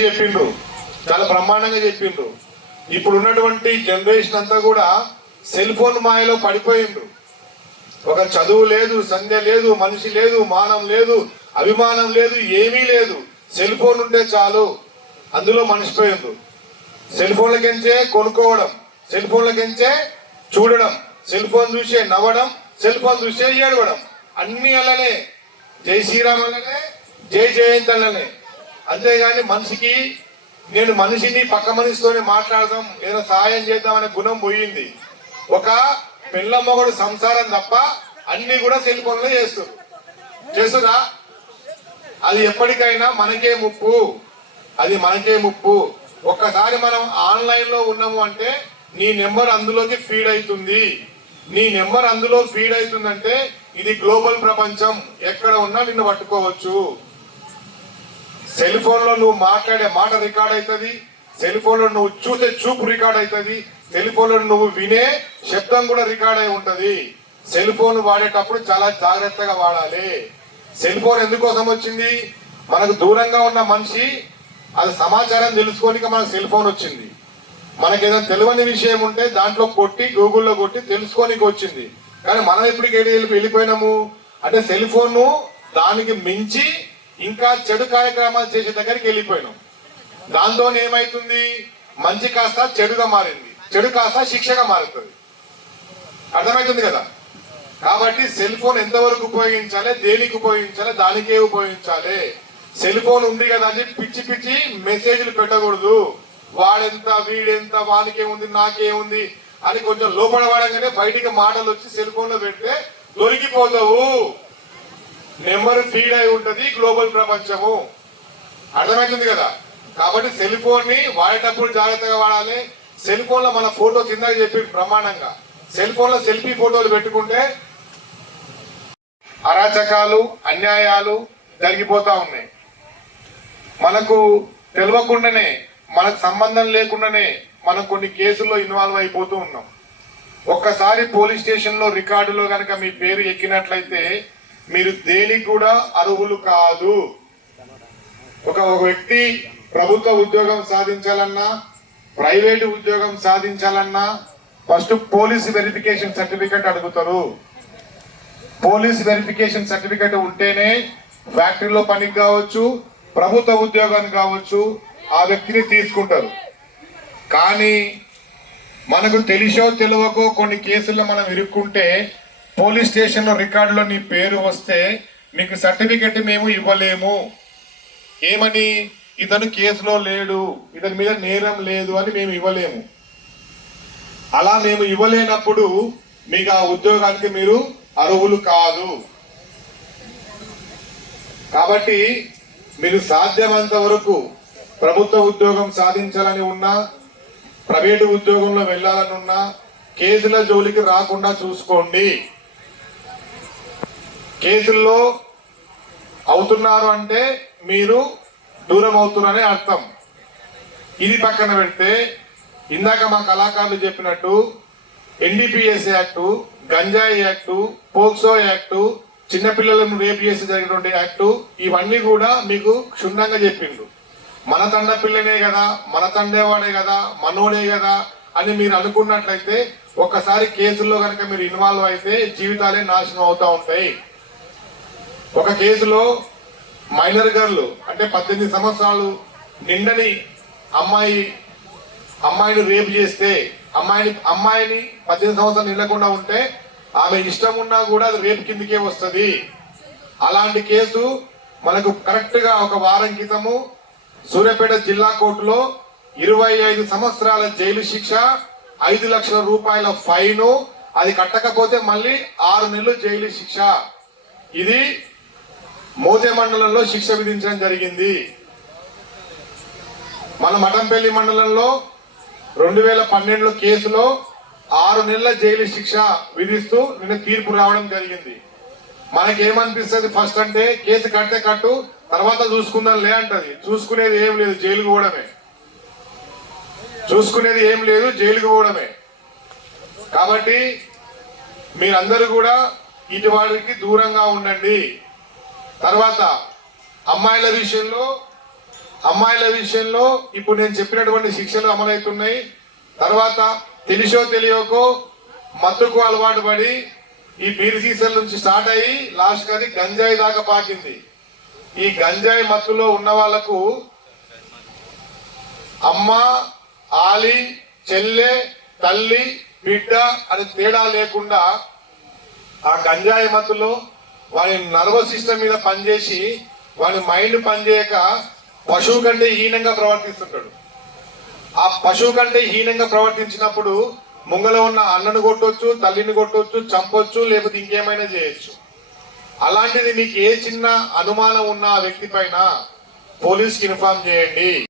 గురించి చెప్పిండ్రు చాలా బ్రహ్మాండంగా చెప్పిండ్రు ఇప్పుడు ఉన్నటువంటి జనరేషన్ అంతా కూడా సెల్ ఫోన్ మాయలో పడిపోయిండ్రు. ఒక చదువు లేదు సంధ్య లేదు మనిషి లేదు మానం లేదు అభిమానం లేదు ఏమీ లేదు. సెల్ ఫోన్ ఉంటే చాలు. అందులో మనిషిపోయిండ్రు సెల్ ఫోన్లకెంచే కొనుక్కోవడం సెల్ ఫోన్లకెంచే చూడడం సెల్ ఫోన్ చూసే నవ్వడం సెల్ ఫోన్ చూసే ఏడవడం. అన్ని అలానే జై శ్రీరామ్ అలానే జై జయంత్ అలానే అంతేగాని మనిషికి నేను మనిషిని పక్క మనిషితోనే మాట్లాడదాం ఏదైనా సహాయం చేద్దాం అనే గుణం పోయింది. ఒక పిల్ల మొగడు సంసారం తప్ప అన్ని కూడా సెల్ ఫోన్లో చేస్తారు చేస్తురా? అది ఎప్పటికైనా మనకే ముప్పు. అది మనకే ముప్పు. ఒక్కసారి మనం ఆన్లైన్లో ఉన్నాము అంటే నీ నెంబర్ అందులోకి ఫీడ్ అవుతుంది. నీ నెంబర్ అందులో ఫీడ్ అవుతుందంటే ఇది గ్లోబల్ ప్రపంచం. ఎక్కడ ఉన్నా నిన్ను పట్టుకోవచ్చు. సెల్ ఫోన్లో నువ్వు మాట్లాడే మాట రికార్డ్ అవుతుంది సెల్ ఫోన్లో నువ్వు చూసే చూపు రికార్డ్ అవుతుంది సెల్ ఫోన్లో నువ్వు వినే శబ్దం కూడా రికార్డ్ అయి ఉంటది. సెల్ ఫోన్ వాడేటప్పుడు చాలా జాగ్రత్తగా వాడాలి. సెల్ ఫోన్ ఎందుకోసం వచ్చింది? మనకు దూరంగా ఉన్న మనిషి అది సమాచారం తెలుసుకోనిక మనకు సెల్ ఫోన్ వచ్చింది. మనకి ఏదైనా తెలియని విషయం ఉంటే దాంట్లో కొట్టి గూగుల్లో కొట్టి తెలుసుకోనికి వచ్చింది. కానీ మనం ఇప్పటికి వెళ్ళిపోయినాము? అంటే సెల్ ఫోన్ దానికి మించి ఇంకా చెడు కార్యక్రమాలు చేసే దగ్గరికి వెళ్ళిపోయినాం. దాంతో ఏమైతుంది? మంచి కాస్త చెడుగా మారింది. చెడు కాస్త శిక్షగా మారుతుంది. అర్థమవుతుంది కదా? కాబట్టి సెల్ ఫోన్ ఎంతవరకు ఉపయోగించాలి? దేనికి ఉపయోగించాలి? దానికే ఉపయోగించాలి. సెల్ ఫోన్ ఉంది కదా అని పిచ్చి పిచ్చి మెసేజ్లు పెట్టకూడదు. వాడెంత వీడెంత వానికేముంది నాకేముంది అని కొంచెం లోపల వాడంగానే బయటికి మాటలు వచ్చి సెల్ ఫోన్లో పెడితే దొరికిపోతావు. నెంబర్ ఫీడ్ అయి ఉంటది గ్లోబల్ ప్రపంచము. అర్థమవుతుంది కదా? కాబట్టి సెల్ ఫోన్ని వాడేటప్పుడు జాగ్రత్తగా వాడాలి. సెల్ ఫోన్లో మన ఫోటో కింద చెప్పి బ్రహ్మాండంగా. సెల్ ఫోన్లో సెల్ఫీ ఫోటోలు పెట్టుకుంటే అరాచకాలు అన్యాయాలు జరిగిపోతా ఉన్నాయి. మనకు తెలియకుండానే మనకు సంబంధం లేకుండానే మనం కొన్ని కేసుల్లో ఇన్వాల్వ్ అయిపోతూ ఉన్నాం. ఒక్కసారి పోలీస్ స్టేషన్లో రికార్డులో గనక మీ పేరు ఎక్కినట్లయితే మీరు దేనికి కూడా అర్హులు కాదు. ఒక ఒక వ్యక్తి ప్రభుత్వ ఉద్యోగం సాధించాలన్నా ప్రైవేటు ఉద్యోగం సాధించాలన్నా ఫస్ట్ పోలీస్ వెరిఫికేషన్ సర్టిఫికెట్ అడుగుతారు. పోలీస్ వెరిఫికేషన్ సర్టిఫికెట్ ఉంటేనే ఫ్యాక్టరీలో పనికి కావచ్చు ప్రభుత్వ ఉద్యోగానికి కావచ్చు ఆ వ్యక్తిని తీసుకుంటారు. కానీ మనకు తెలిసో తెలియకో కొన్ని కేసుల్లో మనం ఇరుక్కుంటే పోలీస్ స్టేషన్లో రికార్డులో నీ పేరు వస్తే నీకు సర్టిఫికెట్ మేము ఇవ్వలేము. ఏమని? ఇతను కేసులో లేడు. ఇతని మీద నేరం లేదు అని మేము ఇవ్వలేము. అలా మేము ఇవ్వలేనప్పుడు మీకు ఆ ఉద్యోగానికి మీరు అర్హులు కాదు. కాబట్టి మీరు సాధ్యమంత వరకు ప్రభుత్వ ఉద్యోగం సాధించాలని ఉన్నా ప్రైవేటు ఉద్యోగంలో వెళ్ళాలని ఉన్నా కేసుల జోలికి రాకుండా చూసుకోండి. కేసుల్లో అవుతున్నారు అంటే మీరు దూరం అవుతున్నారని అర్థం. ఇది పక్కన పెడితే ఇందాక మా కళాకారులు చెప్పినట్టు ఎన్డీపీఎస్ యాక్టు గంజాయి యాక్టు పోక్సో యాక్టు చిన్నపిల్లలను రేపు చేసి జరిగినటువంటి యాక్టు ఇవన్నీ కూడా మీకు క్షుణ్ణంగా చెప్పిండు మన తండ పిల్లనే కదా మన తండేవాడే కదా మనోడే కదా అని మీరు అనుకున్నట్లయితే ఒక్కసారి కేసుల్లో కనుక మీరు ఇన్వాల్వ్ అయితే జీవితాలే నాశనం అవుతా ఉంటాయి. ఒక కేసులో మైనర్ గర్లు అంటే పద్దెనిమిది సంవత్సరాలు నిండని అమ్మాయి అమ్మాయిని రేపు చేస్తే అమ్మాయిని అమ్మాయిని పద్దెనిమిది సంవత్సరాలు నిండకుండా ఉంటే ఆమె ఇష్టం ఉన్నా కూడా అది రేపు కిందకే వస్తుంది. అలాంటి కేసు మనకు కరెక్ట్గా ఒక వారం క్రితము సూర్యాపేట జిల్లా కోర్టులో ఇరవై ఐదు సంవత్సరాల జైలు శిక్ష ఐదు లక్షల రూపాయల ఫైను అది కట్టకపోతే మళ్ళీ ఆరు నెలలు జైలు శిక్ష. ఇది మోతే మండలంలో శిక్ష విధించడం జరిగింది. మన మఠంపల్లి మండలంలో రెండు వేల పన్నెండులో కేసులో ఆరు నెలల జైలు శిక్ష విధిస్తూ నిన్న తీర్పు రావడం జరిగింది. మనకేమనిపిస్తుంది ఫస్ట్ అంటే కేసు కడితే కట్టు తర్వాత చూసుకుందాం లే అంటది. చూసుకునేది ఏం లేదు జైలుకు పోవడమే. చూసుకునేది ఏం లేదు జైలుకు పోవడమే. కాబట్టి మీరందరూ కూడా ఇటు వాడికి దూరంగా ఉండండి. తర్వాత అమ్మాయిల విషయంలో అమ్మాయిల విషయంలో ఇప్పుడు నేను చెప్పినటువంటి శిక్షలు అమలవుతున్నాయి. తర్వాత తెలిసో తెలియకో మత్తుకు అలవాటు పడి ఈ బీర్ సీసల నుంచి స్టార్ట్ అయ్యి లాస్ట్కి అది గంజాయి దాకా పాకింది. ఈ గంజాయి మత్తులో ఉన్న వాళ్ళకు అమ్మ ఆలి చెల్లె తల్లి బిడ్డ అని తేడా లేకుండా ఆ గంజాయి మత్తులో వాడి నర్వస్ సిస్టమ్ మీద పనిచేసి వాడి మైండ్ పనిచేయక పశువు కంటే హీనంగా ప్రవర్తిస్తుంటాడు. ఆ పశువు కంటే హీనంగా ప్రవర్తించినప్పుడు ముంగలో ఉన్న అన్నను కొట్టొచ్చు తల్లిని కొట్టొచ్చు చంపొచ్చు లేకపోతే ఇంకేమైనా చేయొచ్చు. అలాంటిది మీకు ఏ చిన్న అనుమానం ఉన్న ఆ వ్యక్తి పైన పోలీస్కి ఇన్ఫార్మ్ చేయండి.